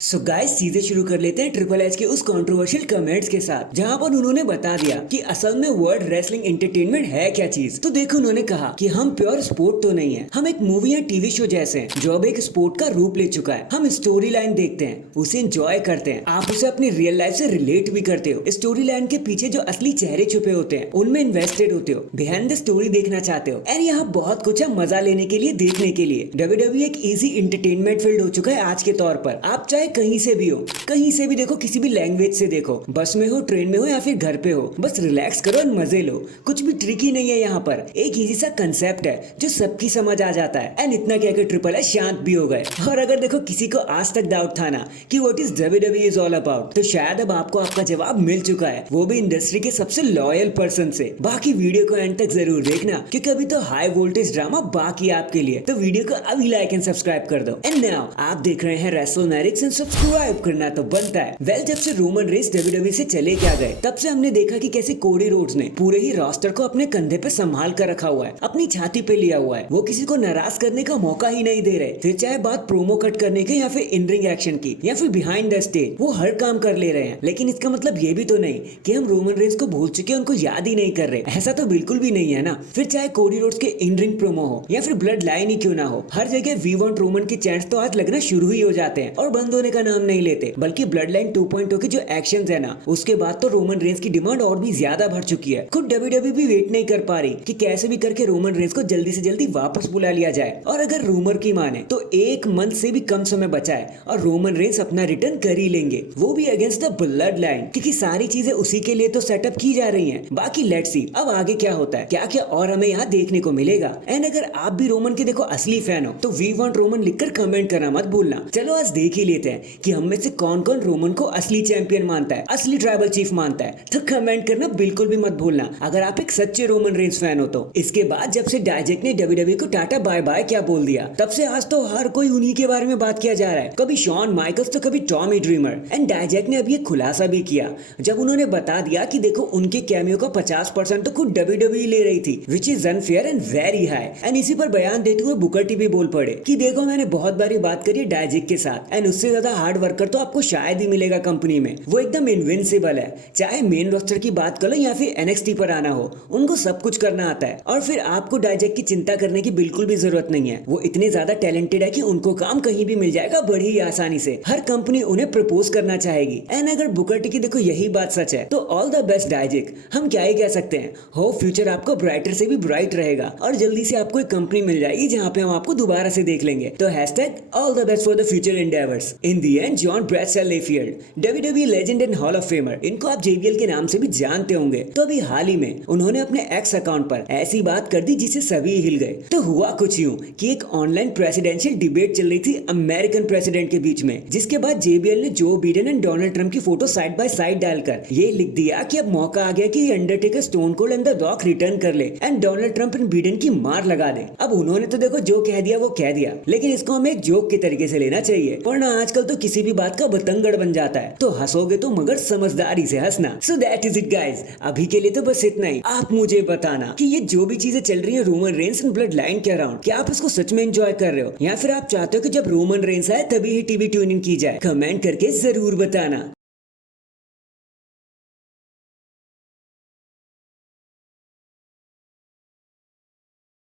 So guys सीधे शुरू कर लेते हैं ट्रिपल एच के उस कंट्रोवर्शियल कमेंट्स के साथ जहां पर उन्होंने बता दिया कि असल में वर्ल्ड रेसलिंग एंटरटेनमेंट है क्या चीज। तो देखो उन्होंने कहा कि हम प्योर स्पोर्ट तो नहीं है, हम एक मूवी या टीवी शो जैसे हैं जो अब एक स्पोर्ट का रूप ले चुका है। हम स्टोरी लाइन देखते हैं, उसे एंजॉय करते हैं, आप उसे अपनी रियल लाइफ से रिलेट भी करते हो। स्टोरी लाइन के पीछे जो असली चेहरे छुपे होते हैं उनमें इन्वेस्टेड होते हो, बिहाइंड द स्टोरी देखना चाहते हो। एंड यहाँ बहुत कुछ है मजा लेने के लिए, देखने के लिए। डब्ल्यूडब्ल्यूई एक इजी एंटरटेनमेंट फील्ड हो चुका है आज के तौर पर। आप चाहे कहीं से भी हो, कहीं से भी देखो, किसी भी लैंग्वेज से देखो, बस में हो, ट्रेन में हो या फिर घर पे हो, बस रिलैक्स करो और मजे लो। कुछ भी ट्रिकी नहीं है यहाँ पर, एक इजी सा कंसेप्ट है जो सबकी समझ आ जाता है। एंड इतना क्या कि ट्रिपल एच शांत भी हो गए। और अगर देखो किसी को आज तक डाउट था ना कि what is WWE is all about, तो शायद अब आपको आपका जवाब मिल चुका है, वो भी इंडस्ट्री के सबसे लॉयल पर्सन से। बाकी वीडियो को एंड तक जरूर देखना क्योंकि अभी तो हाई वोल्टेज ड्रामा बाकी है आपके लिए। तो वीडियो को अभी लाइक एंड सब्सक्राइब कर दो। एंड नाउ आप देख रहे हैं रेसलमैनिक्स एंड सब्सक्राइब करना तो बनता है। वेल, जब से रोमन रेंस डब्ल्यूडब्ल्यूई से चले क्या गए, तब से हमने देखा कि कैसे कोडी रोड्स ने पूरे ही रोस्टर को अपने कंधे पे संभाल कर रखा हुआ है, अपनी छाती पे लिया हुआ है। वो किसी को नाराज करने का मौका ही नहीं दे रहे, फिर चाहे बात प्रोमो कट करने की या फिर इन रिंग एक्शन की या फिर बिहाइंड द स्टेज, वो हर काम कर ले रहे हैं। लेकिन इसका मतलब ये भी तो नहीं कि हम रोमन रेंस को भूल चुके, उनको याद ही नहीं कर रहे। ऐसा तो बिल्कुल भी नहीं है ना। फिर चाहे कोडी रोड्स के इन रिंग प्रोमो हो या फिर ब्लड लाइन ही क्यों ना हो, हर जगह वी वांट रोमन के चैंट्स तो आज लगना शुरू ही हो जाते हैं और बंद होने का नाम नहीं लेते। बल्कि ब्लड लाइन 2.0 के जो एक्शंस है ना, उसके बाद तो रोमन रेंस की डिमांड और भी ज्यादा बढ़ चुकी है। खुद डब्ल्यूडब्ल्यूई भी वेट नहीं कर पा रही कि कैसे भी करके रोमन रेंस को जल्दी से जल्दी वापस बुला लिया जाए। और अगर रूमर की माने तो 1 मंथ से भी कम समय बचा है और रोमन रेंस अपना रिटर्न कर ही लेंगे, वो भी अगेंस्ट द ब्लड लाइन, क्योंकि सारी चीजें उसी के लिए तो सेटअप की जा रही हैं। बाकी लेट्स सी अब आगे क्या होता है, क्या क्या और हमें यहाँ देखने को मिलेगा। एंड अगर आप भी रोमन के देखो असली फैन हो तो वी वांट रोमन लिखकर कमेंट करना मत भूलना। चलो आज देख ही लेते हैं कि हम में से कौन कौन रोमन को असली चैंपियन मानता है, असली ट्राइबल चीफ मानता है। तो कमेंट करना बिल्कुल भी मत भूलना अगर आप एक सच्चे रोमन रेंस फैन हो तो। इसके बाद जब से डायजेक ने डब्ल्यूडब्ल्यूई को टाटा बाय बाय क्या बोल दिया, तब से आज तो हर कोई उन्हीं के बारे में बात किया जा रहा है। कभी शॉन माइकल्स तो कभी टॉमी ड्रीमर। एंड डायजेक ने अब ये खुलासा भी किया जब उन्होंने बता दिया कि देखो उनके कैमियो का 50% तो खुद डब्ल्यूडब्ल्यूई ले रही थी, which is unfair and very high. And इसी पर बयान देते हुए बुकर टी भी बोल पड़े कि देखो मैंने बहुत बारी बात करी है डायजेक के साथ, एंड उससे ज्यादा हार्ड वर्कर तो आपको शायद ही मिलेगा कंपनी में। वो एकदम इनविंसिबल है, चाहे मेन रोस्टर की बात करो या फिर एनएक्सटी पर आना हो, उनको सब कुछ करना आता है। और फिर आपको डायजेक की चिंता करने की बिल्कुल भी जरूरत नहीं है, वो इतने ज्यादा टैलेंटेड है कि उनको काम कहीं भी मिल जाएगा बड़ी ही आसानी से। हर कंपनी उन्हें प्रपोज करना चाहेगी। एंड अगर बुकर टी की देखो यही बात सच है तो ऑल द बेस्ट डायजेक, हम क्या ही कह सकते हैं। हो फ्यूचर आपको ब्राइटर से भी ब्राइट रहेगा और जल्दी से आपको एक कंपनी मिल जाएगी जहाँ पे हम आपको दोबारा से देख लेंगे। तो hashtag all the best for the future endeavours. In the end John Bradshaw Layfield, WWE legend and hall of famer, इनको आप जेबीएल के नाम से भी जानते होंगे। तो अभी हाल ही में उन्होंने अपने एक्स अकाउंट पर ऐसी बात कर दी जिसे सभी हिल गए। तो हुआ कुछ यूं कि एक ऑनलाइन प्रेसिडेंशियल डिबेट चल रही थी अमेरिकन प्रेसिडेंट के बीच में, जिसके बाद जेबीएल ने Joe Biden and Donald Trump की फोटो साइड बाय साइड डालकर ये लिख दिया कि अब मौका आ गया कि Undertaker stone cold and the rock return कर ले and Donald Trump and Biden की मार लगा दे। अब उन्होंने तो देखो जो कह दिया वो कह दिया, लेकिन इसको हमें एक जोक के तरीके से लेना चाहिए, वरना आजकल तो किसी भी बात का बतंगड़ बन जाता है। तो हंसोगे तो मगर समझदारी से हंसना। So that is it guys, अभी के लिए तो बस इतना ही। आप मुझे बताना कि ये जो भी चीजें चल रही है Roman Reigns and blood line के अराउंड, क्या आप इसको सच में एंजॉय कर रहे हो या फिर आप चाहते हो कि जब रोमन रेंस आए तभी ही टीवी ट्यूनिंग की जाए? कमेंट करके जरूर बताना।